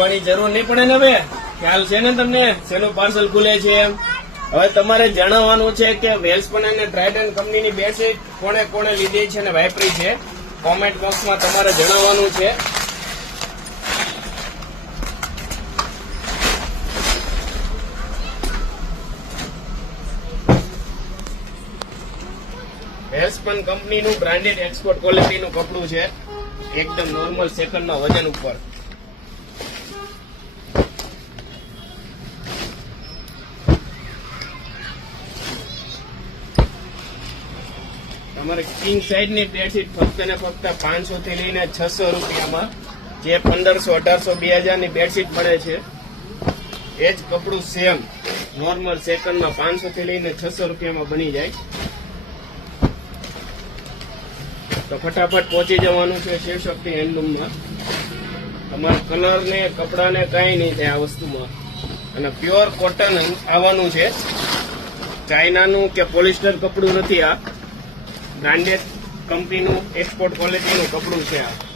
કહેવાની જરૂર નહીં પડે ને બે, ખ્યાલ છે ને તમને શેનું પાર્સલ ખુલે છે એમ. હવે તમારે જણાવવાનું છે કે વેલ્સપન અને ટ્રાઇડન્ટ કંપનીની બેડશીટ કોણે કોણે લીધી છે અને વાપરી છે. કોમેન્ટ બોક્સમાં તમારે જણાવવાનું છે. વેલ્સપન કંપનીનું બ્રાન્ડેડ એક્સપોર્ટ ક્વોલિટીનું કપડું છે, એકદમ નોર્મલ સેકન્ડના વજન ઉપર. તમારે કિંગ સાઇઝની બેડશીટ ફક્ત ને ફક્ત 500 થી લઈને 600 રૂપિયામાં, જે 1500, 1800, 2000 ની બેડશીટ મળે છે એ જ કપડું સેમ નોર્મલ સેકન્ડમાં 500 થી લઈને 600 રૂપિયામાં બની જાય. તો ફટાફટ પહોંચી જવાનું છે શિવશક્તિ હેન્ડલૂમમાં. તમારા કલર ને કપડા ને કઈ નહીં થાય આ વસ્તુમાં, અને પ્યોર કોટન આવવાનું છે. ચાઇનાનું કે પોલિસ્ટર કપડું નથી, આ બ્રાન્ડેડ કંપનીનું એક્સપોર્ટ ક્વોલિટીનું કપડું છે આ.